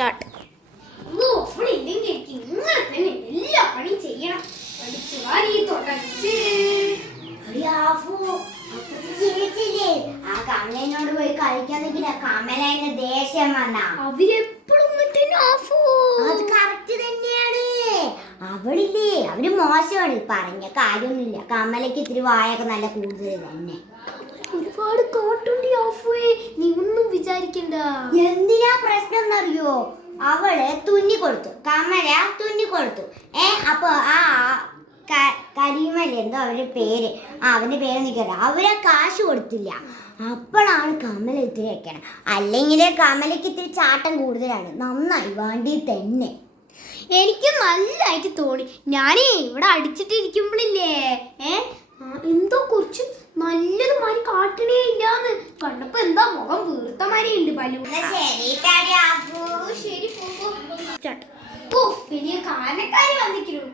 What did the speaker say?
Start. എല്ലാ പണിയും ചെയ്യണം. ആ കമലനോട് പോയി കളിക്കാന്നെങ്കിൽ കമലന് ദേഷ്യം വന്ന അവരെപ്പോഴും അത് കറക്റ്റ് തന്നെയാണ്. അവളില്ലേ അവര് മോശമാണ്, പറഞ്ഞ കാര്യമൊന്നുമില്ല. കമലക്ക് ഇത്തിരി വായൊക്കെ നല്ല കൂടുതൽ തന്നെ. ഒരുപാട് കാട്ടുണ്ട് ആഫുവേ, നീ ഒന്നും വിചാരിക്കണ്ട. എന്തിനാ പ്രശ്നം എന്നറിയോ? അവള് തുന്നി കൊടുത്തു, കമല തുന്നി കൊടുത്തു. അപ്പൊ ആ കരീമല്ലേ എന്തോ അവരുടെ പേര്, അവന്റെ പേര് നിൽക്കട്ടെ, അവരെ കാശ് കൊടുത്തില്ല. അപ്പോഴാണ് കമല ഇത്തിരി വെക്കണം. അല്ലെങ്കിൽ കമലക്ക് ഇത്തിരി ചാട്ടം കൂടുതലാണ്. നന്നായി വേണ്ടി തന്നെ. എനിക്ക് നല്ലതായിട്ട് തോന്നി. ഞാനേ ഇവിടെ അടിച്ചിട്ടിരിക്കുമ്പോഴില്ലേ എന്തോ കുറച്ച് നല്ലത് മാതിരി കാട്ടണേ ഇല്ലാന്ന് കണ്ടപ്പോ എന്താ മുഖം വീർത്ത മാതിരി ഉണ്ട്. ശരി വലിയ കാരണക്കാരി വന്നിരിക്കുന്നു.